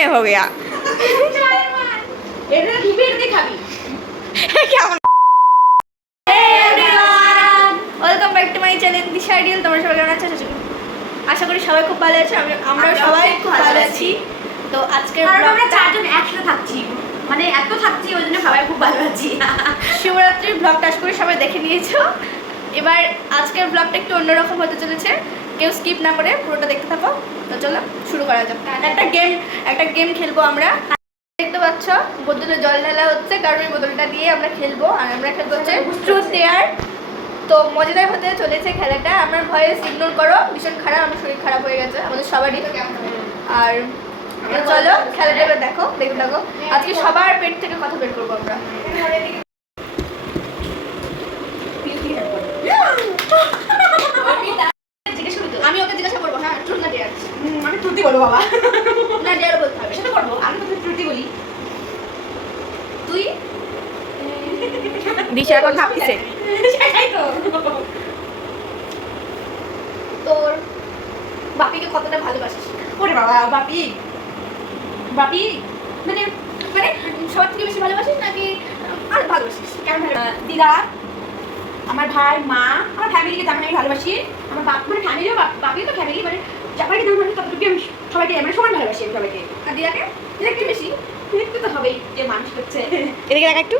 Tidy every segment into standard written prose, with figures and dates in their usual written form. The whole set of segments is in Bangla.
में हो गया এটা রিপিট দিয়ে খাবি কেমন welcome back to my channel Disha ideal. তোমরা সবাই কেমন আছো? আশা করি সবাই খুব ভালো আছো। আমরাও সবাই খুব ভালো আছি। তো আজকের আমরা চারজন একসাথে থাকছি, মানে এত থাকছি ওই জন্য সবাই খুব ভালো আছি। শিবরাত্রির ব্লগটা আশা করি সবাই দেখে নিয়েছো। এবার আজকের ব্লগটা একটু অন্যরকম হতে চলেছে, কেউ স্কিপ না করে পুরোটা দেখতে থাকো। তো চলো শুরু করা যাক। একটা গেম খেলবো আমরা। দেখতে পাচ্ছ বোতলে জল ঢালা হচ্ছে, কারণ এই বোতলটা দিয়ে আমরা খেলবো। আর আমরা খেলবো হচ্ছে ট্রুথ ডেয়ার। তো মজাদার হতে চলেছে খেলাটা। আমার ভয়েস ইগনোর করো, ভীষণ খারাপ, আমার শরীর খারাপ হয়ে গেছে আমাদের সবারই। আর চলো খেলাটা এবার দেখো, দেখতে থাকো। আজকে সবার পেট থেকে কথা বের করবো আমরা। আমি ওকে জিজ্ঞাসা করবো, হ্যাঁ ট্রুথ না ডেয়ার? আমি ত্রুটি বলবো বাবা, না ডেয়ার বলতে হবে। সেটা করবো। আমি তো ত্রুটি বলি। তুই দিশা এখন ভাবছে সেটাই তো। তোর বাপিকে কতটা ভালোবাসিস? ওরে বাবা, বাপি বাপি মানে মানে সবার থেকে বেশি ভালোবাসিস নাকি আর ভালোবাসিস? কেমন দিদা, আমার ভাই, মা, আমার ফ্যামিলিকে যেমন আমি ভালোবাসি, আমার বাপ মানে ফ্যামিলিও বাপি তো ফ্যামিলি, মানে সবাইকে যেমন ভালোবাসি ততটুকু আমি সবাইকে মানে সমান ভালোবাসি আমি সবাইকে। আর দিদাকে? দিদা একটু বেশি একটু তো হবেই, যে মানুষ করছে। এদিকে দেখ একটু।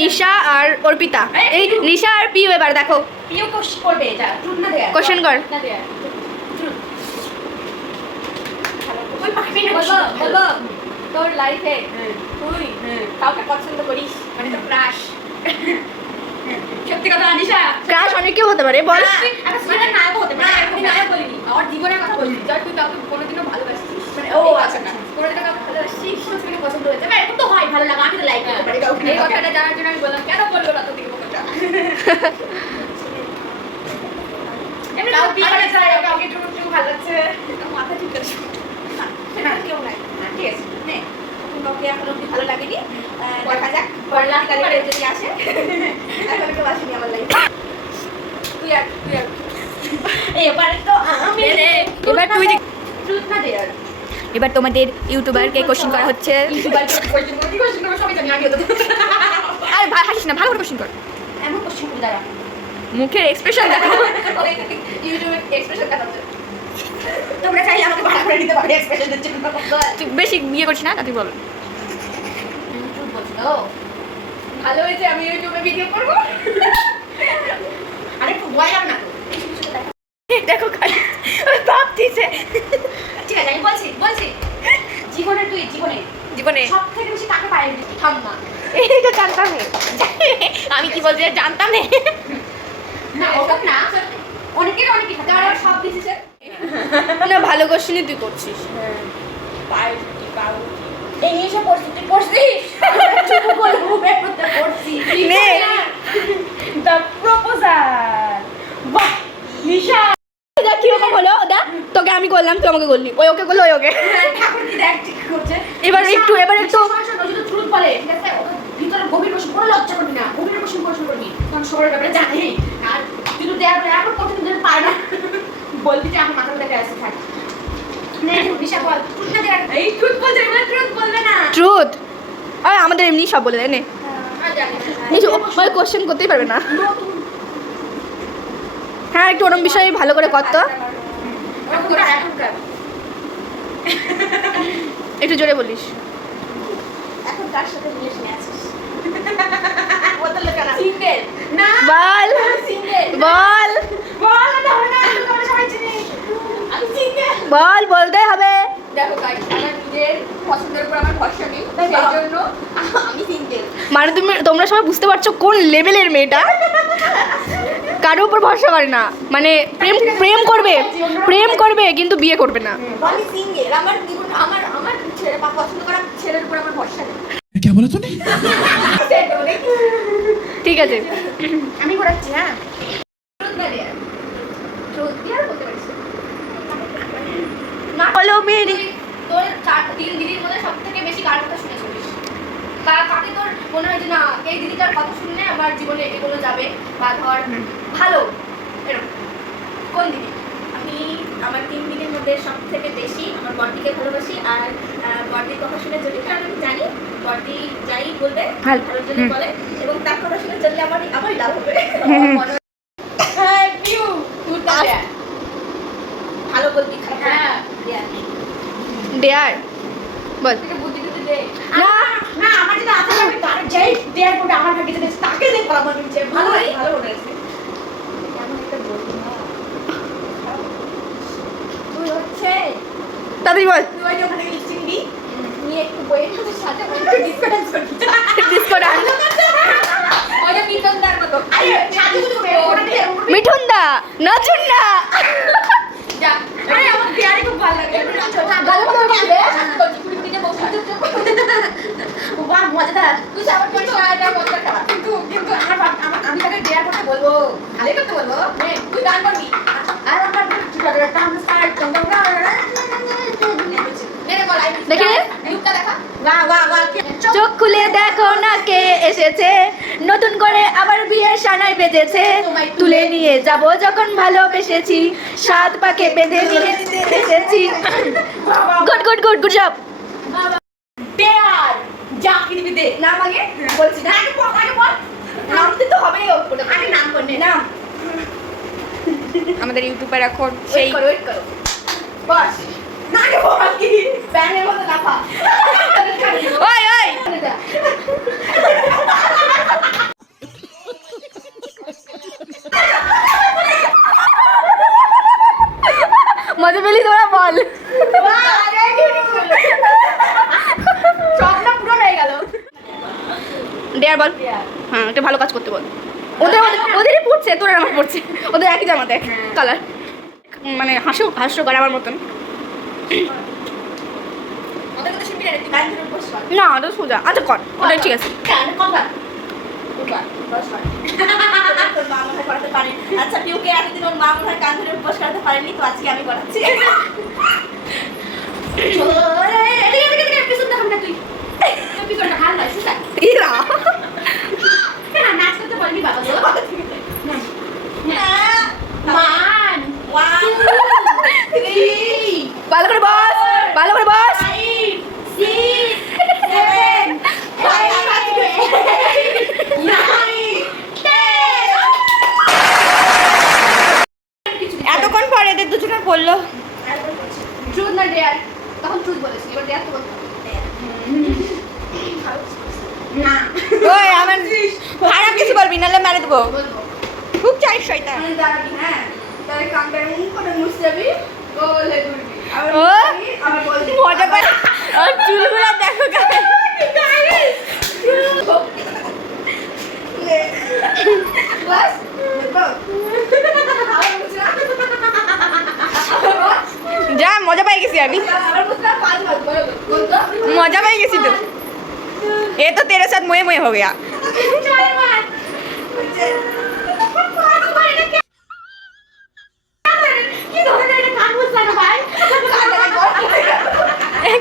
নিশা আর অর্পিতা, এই নিশা আর পিউ এবার দেখো কেউ কোশ্চেন করবে, এটা ট্রুথ না দেয়া? কোশ্চেন কর। না দেয়া ট্রুথ। ওই পাখি না বলবো বলবো তোর লাইফে হ্যাঁ তুই হ্যাঁ কাউকে পছন্দ করিস? মানে তো ক্রাশ। সত্যি কথা আনিশা, ক্রাশ অনেক কেউ হতে পারে, বল। একটা সিনেমার নায়ক হতে পারে। আমি নায়ক বলিনি, আমার জীবনের কথা বলছি। যার তুই কাউকে কোনোদিনও ভালোবাসিস, মানে ও, এই আচ্ছা, কথাটা। আচ্ছা। কোনোদিনও কাউকে ভালোবাসিস, তোকে পছন্দ হয়েছে। এবার এরকম তো হয়, ভালো লাগে, আমি তো লাইক করতে পারি কাউকে। এই কথাটা জানার জন্য আমি বললাম, কেন বললো না তোর দিকে কথাটা? এমনি তো বিয়ে করে যায়, কাউকে একটু একটু ভালো লাগছে। মাথা ঠিক করে শোন। না, কেউ নাই। হ্যাঁ, ঠিক আছে নে। কাউকে এখন অব্দি ভালো লাগেনি। দেখা যাক পরে লাগতে পরবর্তীকালে পারে। কেউ যদি আসে। এখন কেউ আসেনি আমার লাইফে। তুই আর এবারে তো আমি এবার তুই যে- ট্রুথ না দেয়ার। এবার তোমাদের ইউটিউবারকে কোশ্চেন করা হচ্ছে। ইউটিউবারকে কোশ্চেন করতে কোশ্চেন করতে সবাই জানি আগে তো। আর হাসিস না, ভালো করে কোশ্চেন কর। এমন কোশ্চেন করে দাঁড়া। মুখের এক্সপ্রেশন দেখো। ইউটিউবের এক্সপ্রেশন দেখাচ্ছে। তোমরা চাইলে আমাকে ভাড়া করে নিতে পারো এক্সপ্রেশনের জন্য। তুই বেশি বিয়ে করছিস না, তা তুই বল। ট্রুথ বলছো? ভালো হয়েছে, আমি ইউটিউবে ভিডিও করবো। আরে একটু বয়াম না তো। দেখো খালি ভাবতিছে। ঠিক আছে, আমি বলছি জীবনে তুই জীবনে সব থেকে বেশি কাকে পায়? থাম না, এইটা জানতাম না। আমি কি বলছি জানতাম না। না ওটা না, অনেকের অনেকই থাকে। যারা সব ডিসিশন না, ভালো কোশ্চেনই তুই করছিস। ইংলিশে পড়ছিস, তুই পড়ছিস? চুপ করে মুখের মধ্যে পড়ছি। নে। The proposal. বাহ নিশা, দেখ কিরকম হলো। দেখ তোকে আমি করলাম, তুই আমাকে করলি। ওই ওকে করলো, ওই ওকে। ঠাকুর কি দেখ ঠিক করছে। এবার একটু ট্রুথ বলে, ঠিক আছে? ওটা ভিতরে গভীর কোশ্চেন, কোনো লজ্জা করবি না, গভীর কোশ্চেন প্রশ্ন করবি, কারণ সবার ব্যাপারে জানি। আর তুই তো দেয়ার পরে এখন প্রথম দিন পায় না, বলবি যে আমার মাথার দেখে আসছে থাক। নে নিশা বল, ট্রুথ না দেয়ার? এই ট্রুথ বলছে, মানে ট্রুথ বলবে না। ট্রুথ। আর আমাদের এমনি সব বলে দেয় নে। কিছু ওই কোশ্চেন করতেই পারবে না। হ্যাঁ, একটু ওরম বিষয়ে ভালো করে কর তো। এখনকার একটু জোরে বলিস। এখন কার সাথে রিলেশনে আছিস? বদল কেন? সিঙ্গেল না, বল সিঙ্গেল বল বল না, না আমরা সবাই চিনি। আমি সিঙ্গেল। বল, বলতে হবে। দেখো গাইস, আমার নিজের পছন্দের উপর আমার ভরসা নেই, সেই জন্য আমি সিঙ্গেল। মানে তোমরা সবাই বুঝতে পারছো কোন লেভেলের মেয়েটা। কারোর উপর ভরসা করে না, মানে প্রেম করবে কিন্তু বিয়ে করবে না। আমি সিঙ্গেল, আমার জীবন আমার আমার ছেলে পছন্দ করা ছেলের উপর আমার ভরসা নেই। क्या बोला तूने? ঠিক আছে, আমি ঘোরাচ্ছি। হ্যাঁ না বলো মেরি। তোর দিদির মধ্যে সব থেকে বেশি কার কথা শুনেছিস? কাকে তোর মনে হয় যে না এই দিদিটার কথা শুনলে আমার জীবনে এগুলো যাবে, বা ধর ভালো এরকম? কোন দিদি? আমি আমার 3 দিনের মধ্যে সব থেকে বেশি আমার বড়দিকে ভালোবাসি। আর বড়দির কথা শুনে চলি, কারণ আমি জানি বড়দি যাই বলবে ভালোর জন্য বলে, এবং তার কথা শুনে চললে আমারই লাভ হবে। ভালো বলবি, হ্যাঁ ডেয়ার বল। বুদ্ধি টুদ্ধি দে। না আমার যেটা আছে আমি তার যেই ডেয়ার করবে আমার ভাগে যেটা আছে, তাকে দিয়ে করাবো আমি যে ভালো ভালো বলেছে। এমন একটা বলবি না তুই হচ্ছে তাড়াতাড়ি বল। তুই ওই যে ওখানে লিপস্টিক দি নিয়ে একটু বইয়ের সাথে ডিসকাস করবি। Disco dance. ওই যে মিঠুনদার মতো। আরে ছাদু তো ওটা দিয়ে মিঠুন দা নাচুন না। যা। আরে আমার ডেয়ারই খুব ভালো লাগে। ভালো ভালো বলবে। কুড়ি মিনিটে বসে বাহ মজাদার। তুই আমার কোন সময়টা মজা কর। কিন্তু আমি তাকে ডেয়ার করতে বলবো। ভালোই করতে বলবো। তুই গান করবি। আর আমার ডান্স স্টার্ট তোমরা মেরে বল আই দেখে লুকটা দেখা। বাহ বাহ বাহ। চোখ খুলে দেখো না কে এসেছে, নতুন করে আবার বিয়ের সানাই বেজেছে। তুলে নিয়ে যাব যখন ভালোবেসেছি, সাত পাকে বেঁধে নিয়ে এসেছি। Good good good good job. Dare যা কি দিবি দে। নাম আগে বলছি না, আগে বল। নাম দিতে তো হবেই। আগে নাম কর নে। নাম আমাদের ইউটিউবার এখন সেই সেই ওয়েট করো বস। না আগে বল কি ব্যানের মতো লাফা। ওই ওই মজা পেলি তোরা বল। স্বপ্ন পূরণ হয়ে গেল। ডেয়ার বল। হ্যাঁ একটা ভালো কাজ করতে বল। ওদেরই পড়ছে, তোরা আমার পড়ছে, ওদের একই জামা দেখ কালার, মানে হাস্যকর আমার মতন। ওদের কথা শুনবি না তুই গান ধরে বস কর। না ওটা সোজা। আচ্ছা কর, ওটা ঠিক আছে। গান কথা আচ্ছা পিউকে এতদিন ওর মা মনে হয় কান ধরে উপবাস করাতে পারেনি, তো আজকে আমি করাচ্ছি। পিছন দেখাম না তুই পিছনটা ভালো নয় সুতা ইরা নাচ করতে বলবি বাবা তো মান 1 2 ভালো করে বস, ভালো করে বস। 5 6 7 এতক্ষণ পরে এদের দুজনের পড়লো। ট্রুথ না ডেয়ার তখন ট্রুথ বলেছি এবার ডেয়ার তো বলতে হবে না ওই আমার খারাপ কিছু বলবি নাহলে মেরে দেবো। বলবো খুব চাই শয়তান। দাঁড়াবি, হ্যাঁ তাহলে কামটা মুখ করে মুছে যাবি, বলে ঘুরবি। ও আমার বলবি মজা পাই। আর চুলগুলো দেখো গায়ে। বাস দেখো আমার মুছে না। যা মজা পাই গেছি আমি, আমার মুছে না, পাঁচ ভাগ বলো বল তো। मजा पाई गई तो ये तो तेरे साथ मोए मोए हो गया।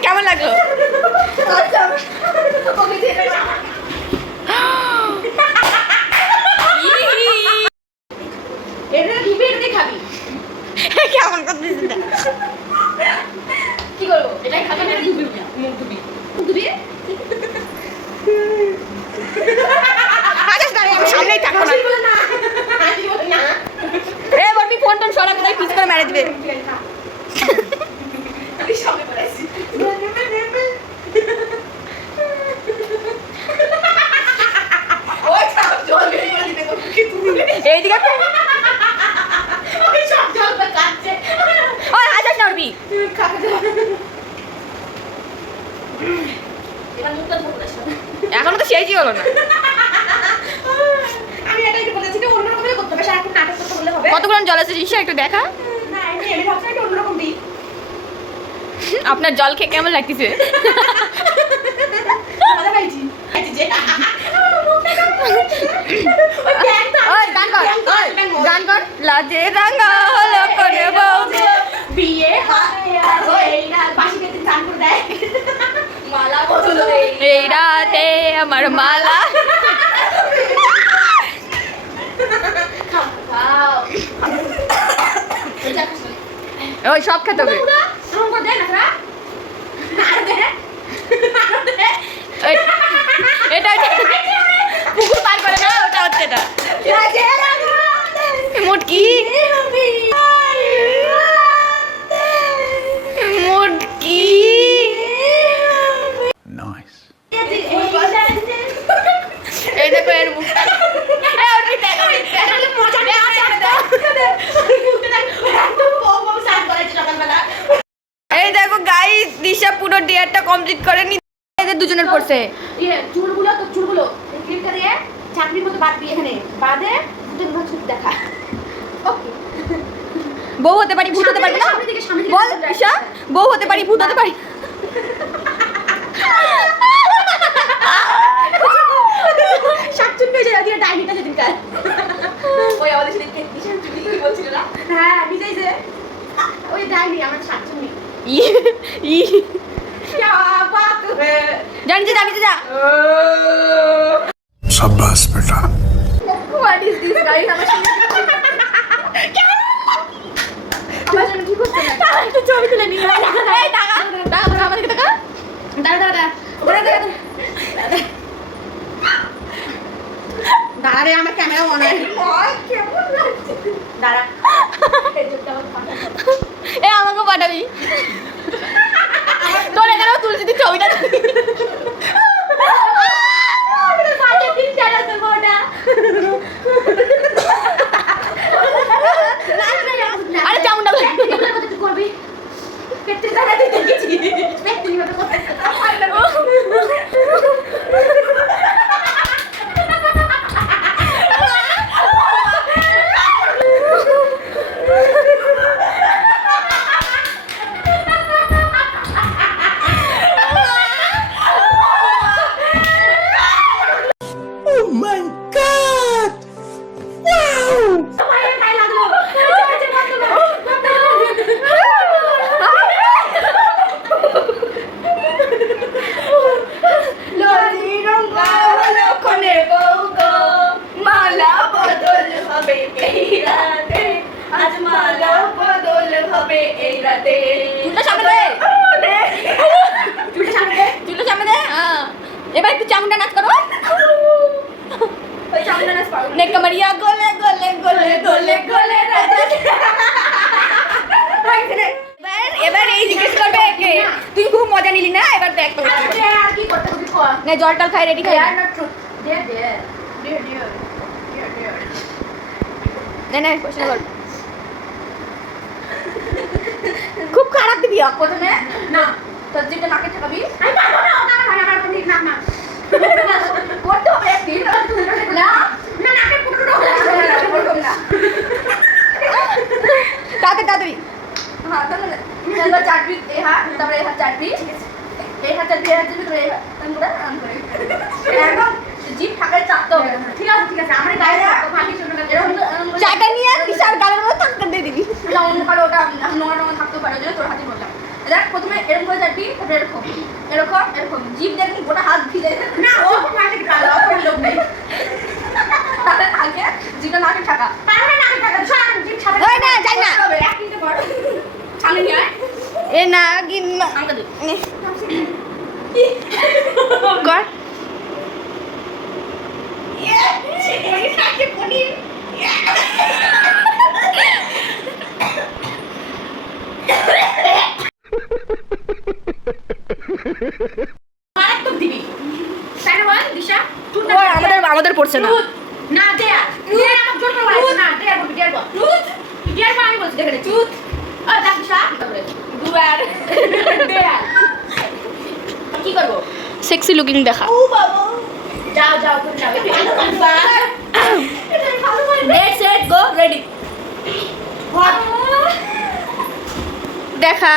কেমন লাগলো? আচ্ছা ওকে দিয়ে দাও। এটা দিবি এটা খাবি কেমন করছিস? কি করবো এটাই খাবি না দিবি মুখ দিবি মুখ দিবি আচ্ছা না আমি সামনেই থাকবো না। হাসি বলে না হাসি বলে না এ বলবি ফোন টোন সরা কোথায় পিস করে মেরে দিবে। আমি সামনে বলে আসি ওই সব জল বের করে দিতে কত কি তুমি এইদিকে ওই সব জল তো কাটছে ওই হাজার না উঠবি। এবার মুখটা ধরে বলে শোন এখনো তো শেষই হলো না। আমি এটাই বলেছি যে অন্য রকমের করতে হবে সারাক্ষণ নাটক করতে বললে হবে কতক্ষণ জল আছে জিনিসটা একটু দেখা। না আমি ভাবছি একটা অন্যরকম দিই আপনার জল খেয়ে কেমন লাগতেছে? মজা পাইছি এই যে ওই ব্যাংকটা ওই গান কর, ওই গান কর। লাজে রাঙা হলো করে বউ বিয়ে হবে আর এই না বাসি পেতে চান করে দেয় মালা বদল এই রাতে আমার মালা। খাও খাও ওই সব খেতে হবে এরকম করে দেয় না তোরা? আর দে। ওই- এটা পুকুর পার করে না ওটা হচ্ছে এটা মুটকি মুটকি Nice. এই দেখো এর মুখ এই ওটা দেখ, ওটা দেখ। এই দেখো গাইস দিশা পুরো ডিয়ারটা কমপ্লিট করে নি এদের দুজনের পড়ছে চুলগুলো তো চুলগুলো এই ক্লিপটা দিয়ে চাকরির মতো বাদ দিয়ে এখানে বাদে দুটো ভাগ দেখা ওকে বউ হতে পারি ভূত হতে পারি না সামনের দিকে বল দিশা বউ হতে পারি ভূত হতে পারি শাকচুন পেয়ে যায় দিয়ে ডাইনিটা যেদিনকার ওই আমাদের সেদিন দিশার চুলি কি বলছিল না হ্যাঁ বিজয় ওই ডাইনি আমার শাকচুনি ই क्या बात है জানিস জানিস যা Shabbas beta. What is this guys আমার সঙ্গে আমার জন্য কি করতে না একটা ছবি তুলে নিয়ে এই টাকা টাকা আমার দিকে টাকা দাঁড়া রে আমার ক্যামেরা অন আছে কেমন লাগছে দাঁড়া এই চোখটা আমার ফাটা এ আমাকে পাঠাবি তোর এখানে তুলসী দি ছবিটা ফাটা দিন জানা তো মোটা আরে চামুন্ডা তুই করবি পেটে দাঁড়া দিতে গেছি পেটে নিয়ে তো Oh my god! Wow! মায়ের গায়ে লাগলো লক্ষণের বউ গো মালা বদল হবে এই রাতে আজ মালা বদল হবে এই রাতে চুলটা সামনে দে চুলটা সামনে দে চুলটা সামনে দে এবার একটু চামুন্ডা নাচ করো ওই চামড়া নাচ পারো নে কমরিয়া গোলে গোলে গোলে গোলে গোলে রাজা এবার এই জিজ্ঞেস করবে একে তুই খুব মজা নিলি না এবার দেখ তোকে কি করতে হবে। আর কি করতে হবে কর নে জলটা খাই রেডি খাই They are not true. They are there. নে নে প্রশ্ন কর খুব খারাপ দিবি প্রথমে না তোর যেটা নাকে ঠেকাবি আমি পারবো না ওটা আমার ভাই আমার কোনো ঠিক না না করতে হবে একদিন না না নাকে পুরো ওরকম না তাড়াতাড়ি হ্যাঁ তাহলে এবার চাটবি এই হাত তারপরে এই হাত চাটবি এই হাত চাটবি এই হাত চাটবি তোর এই হাত আন করে একদম জিভ ঠাকায় চাপতে হবে ঠিক আছে আমার গায়ে তো ভালো শুনে না চাটা নিয়ে বিশাল গালের মধ্যে ধাক্কা দিয়ে দিবি না অন্য কারো ওটা নোংরা নোংরা থাকতে পারে ওই জন্য তোর হাতে বললাম দেখ প্রথমে এরকম করে চাটবি তারপরে এরকম এরকম এরকম জিভ দেখবি গোটা হাত ভিজে না ও মাকে কালো ওর লোক নেই তাহলে আগে জিভটা নাকে ঠাকা পারবে না নাকে টাকা সব জিম ছাড়া ওই না যাই না একদিনতে কর সামনে নিয়ে আয় এ না গিন আমাকে দে কর মারাত্মক দিবি তাই না বল দিশা ওই আমাদের পড়ছে না না দেয়ার দেয়ার আমার জন্য বলছে না দেয়ার বল দেয়ার বল দেয়ার বল আমি বলছি দেখে চুত ও দেখ দিশা দুয়ার দেয়ার কি করব সেক্সি লুকিং দেখা যাও করে যাও এটা ভালো বল নেট সেট গো রেডি দেখা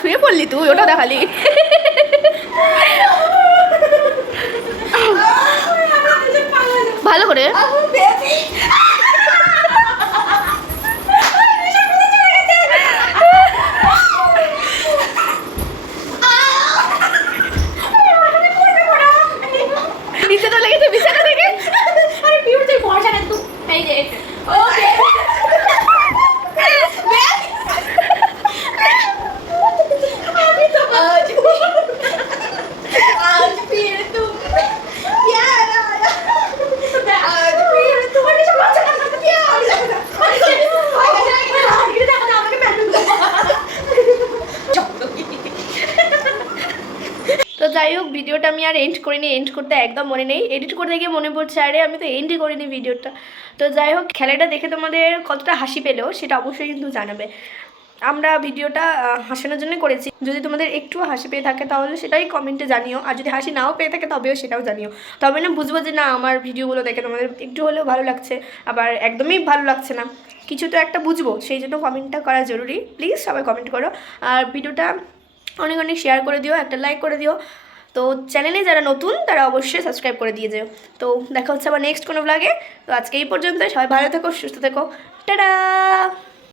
শুয়ে পড়লি তুই ওটা দেখালি ভালো করে নিচে তো লেগেছে বিছানা থেকে আরে পিউর তুই ভরসা না তুই এই যে ওকে যাই হোক, ভিডিওটা আমি আর এন্ড করিনি, এন্ড করতে একদম মনে নেই, এডিট করতে গিয়ে মনে পড়ছে আরে আমি তো এন্ডই করিনি ভিডিওটা। তো যাই হোক, খেলাটা দেখে তোমাদের কতটা হাসি পেলো সেটা অবশ্যই কিন্তু জানাবে। আমরা ভিডিওটা হাসানোর জন্য করেছি, যদি তোমাদের একটু হাসি পেয়ে থাকে তাহলে সেটাই কমেন্টে জানিও, আর যদি হাসি নাও পেয়ে থাকে তবেও সেটাও জানিও। তবে না বুঝবো যে না আমার ভিডিওগুলো দেখে তোমাদের একটু হলেও ভালো লাগছে, আবার একদমই ভালো লাগছে না, কিছু তো একটা বুঝবো, সেই জন্য কমেন্টটা করা জরুরি। প্লিজ সবাই কমেন্ট করো, আর ভিডিওটা অনেক অনেক শেয়ার করে দিও, একটা লাইক করে দিও। তো চ্যানেলে যারা নতুন তারা অবশ্যই সাবস্ক্রাইব করে দিয়ে যেও। তো দেখা হচ্ছে আবার নেক্সট কোনো ব্লগে। তো আজকে এই পর্যন্ত, সবাই ভালো থেকো, সুস্থ থেকো, টাটা।